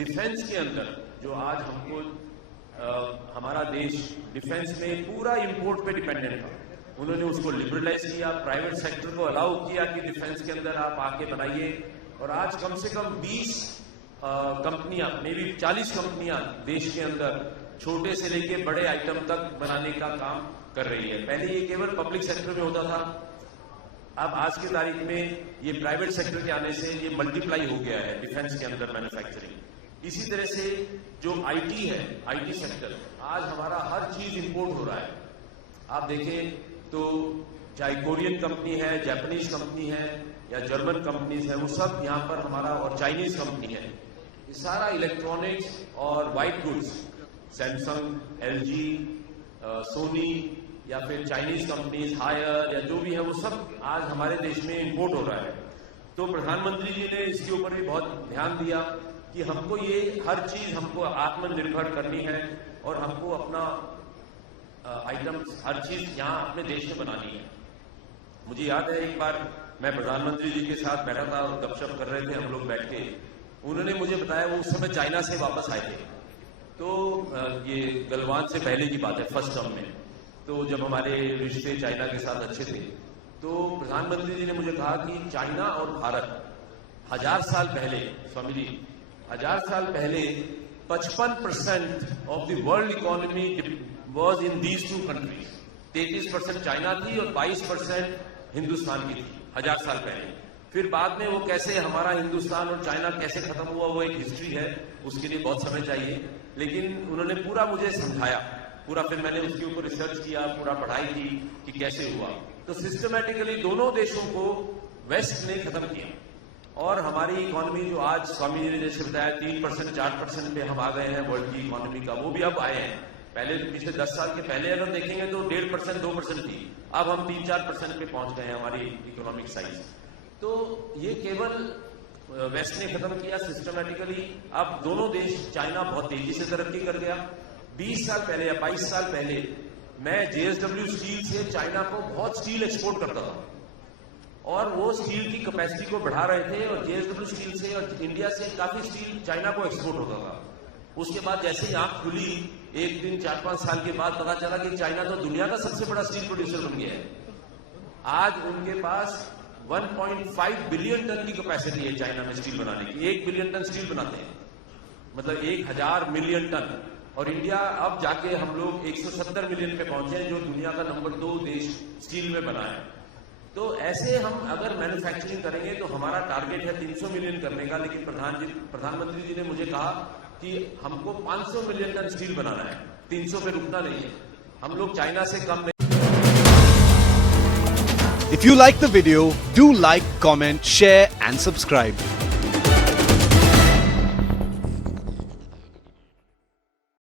Defence के अंदर जो आज हमको हमारा देश डिफेंस में पूरा इंपोर्ट पे डिपेंडेंट था, उन्होंने उसको लिबरलाइज किया, प्राइवेट सेक्टर को अलाउ किया कि डिफेंस के अंदर आप आके बनाइए। और आज कम से कम 20 कंपनियां, मे बी 40 कंपनियां देश के अंदर छोटे से लेके बड़े आइटम तक बनाने का काम कर रही है। पहले ये केवल पब्लिक सेक्टर में होता था, अब आज की तारीख में ये प्राइवेट सेक्टर के आने से ये मल्टीप्लाई हो गया है डिफेंस के अंदर मैन्युफैक्चरिंग। इसी तरह से जो आईटी है, आईटी सेक्टर, आज हमारा हर चीज इंपोर्ट हो रहा है। आप देखें तो चाहे कोरियन कंपनी है, जापानीज कंपनी है या जर्मन कंपनीज है, वो सब यहाँ पर हमारा, और चाइनीज कंपनी है, ये सारा इलेक्ट्रॉनिक्स और white goods, Samsung, LG, Sony या फिर चाइनीज कंपनीज, हायर या जो भी है, वो सब आज हमारे देश में इंपोर्ट हो रहा है। तो प्रधानमंत्री जी ने इसके ऊपर भी बहुत ध्यान दिया कि हमको ये हर चीज हमको आत्मनिर्भर करनी है और हमको अपना आइटम्स हर चीज यहाँ अपने देश में बनानी है। मुझे याद है एक बार मैं प्रधानमंत्री जी के साथ बैठा था और गपशप कर रहे थे हम लोग बैठ के, उन्होंने मुझे बताया वो उस समय चाइना से वापस आए थे। तो ये गलवान से पहले की बात है, फर्स्ट टर्म में। तो जब हमारे रिश्ते चाइना के साथ अच्छे थे, तो प्रधानमंत्री जी ने मुझे कहा कि चाइना और भारत 1000 साल पहले, स्वामी जी, 1000 साल पहले 55% of the world economy was in these two countries. 33% China थी और 22% हिंदुस्तान की थी 1000 साल पहले। फिर बाद में वो कैसे हमारा हिंदुस्तान और चाइना कैसे खत्म हुआ, वो एक हिस्ट्री है, उसके लिए बहुत समय चाहिए। लेकिन उन्होंने पूरा मुझे समझाया, पूरा, फिर मैंने उसके ऊपर रिसर्च किया, पूरा पढ़ाई की कि कैसे हुआ। तो सिस्टमैटिकली दोनों देशों को वेस्ट ने खत्म किया और हमारी इकोनॉमी जो आज स्वामी जी ने जैसे बताया 3% 4% पे हम आ गए हैं वर्ल्ड की इकोनॉमी का, वो भी अब आए हैं। पहले पिछले 10 साल के पहले अगर देखेंगे तो 1.5% 2% थी, अब हम 3-4% पे पहुंच गए हैं हमारी इकोनॉमिक साइज। तो ये केवल वेस्ट ने खत्म किया सिस्टमैटिकली। अब दोनों देश, चाइना बहुत तेजी से तरक्की कर गया। 20 साल पहले या 22 साल पहले मैं JSW स्टील से चाइना को बहुत स्टील एक्सपोर्ट करता था और वो स्टील की कैपेसिटी को बढ़ा रहे थे और JSW स्टील से और इंडिया से काफी स्टील चाइना को एक्सपोर्ट होता था। उसके बाद जैसे ही आंख खुली, एक दिन 4-5 साल के बाद पता चला कि चाइना तो दुनिया का सबसे बड़ा स्टील प्रोड्यूसर बन गया है। आज उनके पास 1.5 बिलियन टन की कैपेसिटी है चाइना में स्टील बनाने की। 1 बिलियन टन स्टील बनाते हैं, मतलब 1000 मिलियन टन। और इंडिया अब जाके हम लोग 170 मिलियन पे पहुंचे हैं, जो दुनिया का नंबर 2 देश स्टील में बना है। तो ऐसे हम अगर मैन्युफैक्चरिंग करेंगे तो हमारा टारगेट है 300 मिलियन करने का, लेकिन प्रधानमंत्री जी ने मुझे कहा कि हमको 500 मिलियन टन स्टील बनाना है, 300 पे रुकना नहीं है, हम लोग चाइना से कम नहीं। If you like the video, do like, comment, share and subscribe.